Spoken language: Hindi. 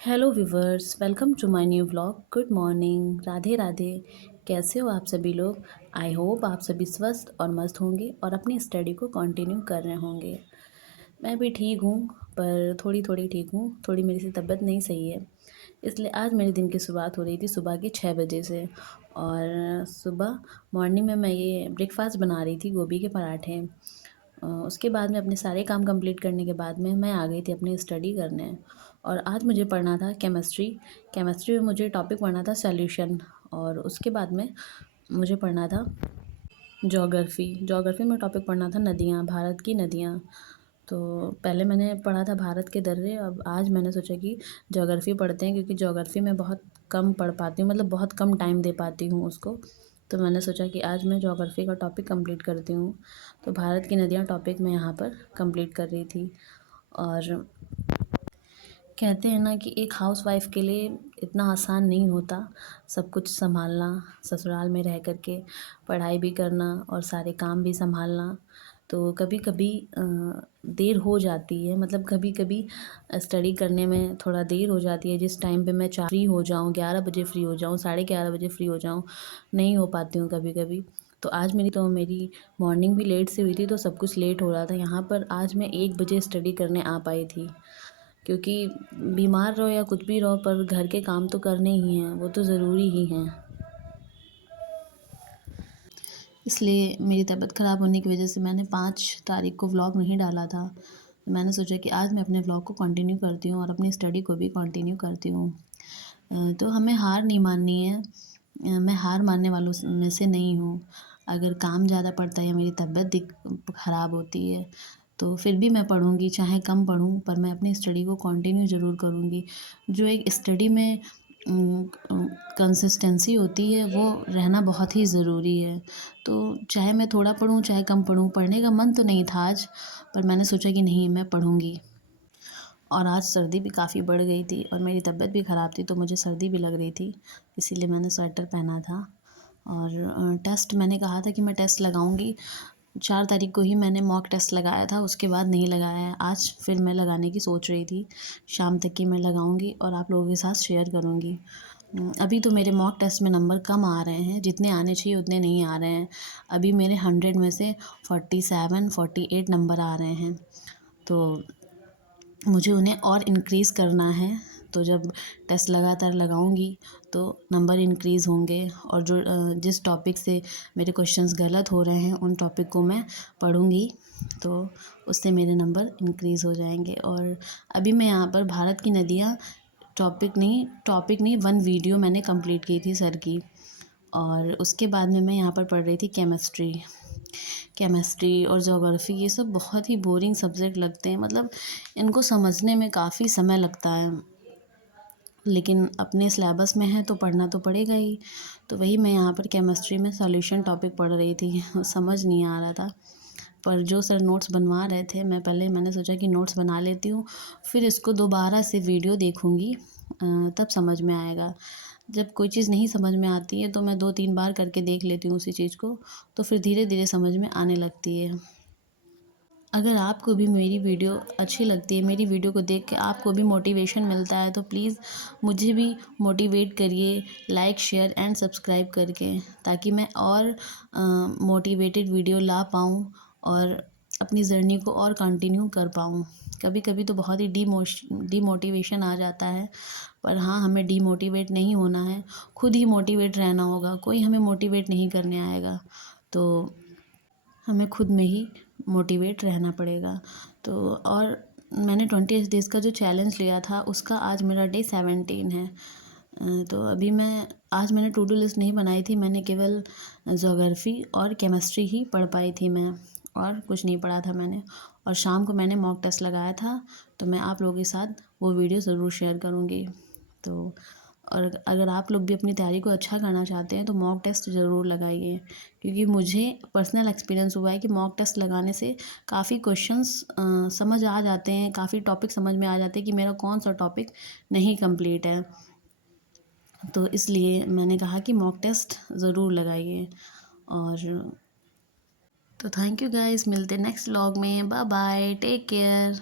Hello viewers, welcome to my new vlog. Good morning, Radhe Radhe. कैसे हो आप सभी लोग? आई होप आप सभी स्वस्थ और मस्त होंगे और अपनी स्टडी को कंटिन्यू कर रहे होंगे। मैं भी ठीक हूँ, पर थोड़ी थोड़ी ठीक हूँ। थोड़ी मेरी सी तबीयत नहीं सही है, इसलिए आज मेरे दिन की शुरुआत हो रही थी सुबह के 6 बजे से। और सुबह मॉर्निंग में मैं ये ब्रेकफास्ट बना रही थी, गोभी के पराठे। उसके बाद में अपने सारे काम कंप्लीट करने के बाद में मैं आ गई थी अपनी स्टडी करने। और आज मुझे पढ़ना था केमिस्ट्री। केमिस्ट्री में मुझे टॉपिक पढ़ना था सॉल्यूशन। और उसके बाद में मुझे पढ़ना था ज्योग्राफी। ज्योग्राफी में टॉपिक पढ़ना था नदियाँ, भारत की नदियाँ। तो पहले मैंने पढ़ा था भारत के दर्रे, अब आज मैंने सोचा कि ज्योग्राफी पढ़ते हैं, क्योंकि ज्योग्राफी में बहुत कम पढ़ पाती हूँ, मतलब बहुत कम टाइम दे पाती हूँ उसको। तो मैंने सोचा कि आज मैं ज्योग्राफी का टॉपिक कंप्लीट करती हूँ। तो भारत की नदियाँ टॉपिक मैं यहाँ पर कंप्लीट कर रही थी। और कहते हैं ना कि एक हाउसवाइफ़ के लिए इतना आसान नहीं होता सब कुछ संभालना, ससुराल में रह कर के पढ़ाई भी करना और सारे काम भी संभालना। तो कभी कभी देर हो जाती है, मतलब कभी कभी स्टडी करने में थोड़ा देर हो जाती है। जिस टाइम पे मैं चाह फ्री हो जाऊँ, 11 बजे फ्री हो जाऊँ, 11:30 बजे फ्री हो जाऊँ, नहीं हो पाती हूँ कभी कभी। तो आज मेरी मॉर्निंग भी लेट से हुई थी, तो सब कुछ लेट हो रहा था यहाँ पर। आज मैं 1 बजे स्टडी करने आ पाई थी, क्योंकि बीमार रहो या कुछ भी रहो, पर घर के काम तो करने ही हैं, वो तो ज़रूरी ही हैं। इसलिए मेरी तबीयत ख़राब होने की वजह से मैंने 5 तारीख को व्लॉग नहीं डाला था। तो मैंने सोचा कि आज मैं अपने व्लॉग को कंटिन्यू करती हूँ और अपनी स्टडी को भी कंटिन्यू करती हूँ। तो हमें हार नहीं माननी है। मैं हार मानने वालों में से नहीं हूँ। अगर काम ज़्यादा पड़ता है या मेरी तबीयत ख़राब होती है, तो फिर भी मैं पढ़ूँगी, चाहे कम पढूँ, पर मैं अपनी स्टडी को कंटिन्यू ज़रूर करूँगी। जो एक स्टडी में कंसिस्टेंसी होती है, वो रहना बहुत ही ज़रूरी है। तो चाहे मैं थोड़ा पढूँ, चाहे कम पढूँ, पढ़ने का मन तो नहीं था आज, पर मैंने सोचा कि नहीं, मैं पढ़ूँगी। और आज सर्दी भी काफ़ी बढ़ गई थी और मेरी तबीयत भी ख़राब थी, तो मुझे सर्दी भी लग रही थी, इसीलिए मैंने स्वेटर पहना था। और टेस्ट मैंने कहा था कि मैं टेस्ट लगाऊंगी। 4 तारीख को ही मैंने मॉक टेस्ट लगाया था, उसके बाद नहीं लगाया है। आज फिर मैं लगाने की सोच रही थी, शाम तक की मैं लगाऊंगी और आप लोगों के साथ शेयर करूंगी। अभी तो मेरे मॉक टेस्ट में नंबर कम आ रहे हैं, जितने आने चाहिए उतने नहीं आ रहे हैं। अभी मेरे 100 में से 47-48 नंबर आ रहे हैं। तो मुझे उन्हें और इंक्रीज़ करना है। तो जब टेस्ट लगातार लगाऊंगी तो नंबर इंक्रीज़ होंगे, और जो जिस टॉपिक से मेरे क्वेश्चंस गलत हो रहे हैं उन टॉपिक को मैं पढ़ूंगी, तो उससे मेरे नंबर इंक्रीज़ हो जाएंगे। और अभी मैं यहाँ पर भारत की नदियाँ टॉपिक नहीं, वन वीडियो मैंने कंप्लीट की थी सर की। और उसके बाद में मैं यहाँ पर पढ़ रही थी केमिस्ट्री और ज्योग्राफी। ये सब बहुत ही बोरिंग सब्जेक्ट लगते हैं, मतलब इनको समझने में काफ़ी समय लगता है, लेकिन अपने सिलेबस में है तो पढ़ना तो पड़ेगा ही। तो वही मैं यहाँ पर केमिस्ट्री में सॉल्यूशन टॉपिक पढ़ रही थी। समझ नहीं आ रहा था, पर जो सर नोट्स बनवा रहे थे, मैंने सोचा कि नोट्स बना लेती हूँ, फिर इसको दोबारा से वीडियो देखूँगी, तब समझ में आएगा। जब कोई चीज़ नहीं समझ में आती है तो मैं 2-3 बार करके देख लेती हूँ उसी चीज़ को, तो फिर धीरे धीरे समझ में आने लगती है। अगर आपको भी मेरी वीडियो अच्छी लगती है, मेरी वीडियो को देख के आपको भी मोटिवेशन मिलता है, तो प्लीज़ मुझे भी मोटिवेट करिए, लाइक शेयर एंड सब्सक्राइब करके, ताकि मैं और मोटिवेटेड वीडियो ला पाऊँ और अपनी जर्नी को और कंटिन्यू कर पाऊँ। कभी कभी तो बहुत ही डीमोटिवेशन आ जाता है, पर हाँ, हमें डीमोटिवेट नहीं होना है, खुद ही मोटिवेट रहना होगा, कोई हमें मोटिवेट नहीं करने आएगा। तो हमें खुद में ही मोटिवेट रहना पड़ेगा। तो और मैंने 28 डेज़ का जो चैलेंज लिया था, उसका आज मेरा डे 17 है। तो अभी आज मैंने टू डू लिस्ट नहीं बनाई थी, मैंने केवल ज्योग्राफी और केमिस्ट्री ही पढ़ पाई थी मैं, और कुछ नहीं पढ़ा था मैंने। और शाम को मैंने मॉक टेस्ट लगाया था, तो मैं आप लोगों के साथ वो वीडियो ज़रूर शेयर करूँगी। तो और अगर आप लोग भी अपनी तैयारी को अच्छा करना चाहते हैं तो मॉक टेस्ट ज़रूर लगाइए, क्योंकि मुझे पर्सनल एक्सपीरियंस हुआ है कि मॉक टेस्ट लगाने से काफ़ी क्वेश्चंस समझ आ जाते हैं, काफ़ी टॉपिक समझ में आ जाते हैं कि मेरा कौन सा टॉपिक नहीं कंप्लीट है। तो इसलिए मैंने कहा कि मॉक टेस्ट ज़रूर लगाइए। और तो थैंक यू गाइस, मिलते हैं नेक्स्ट व्लॉग में। Bye bye, take care.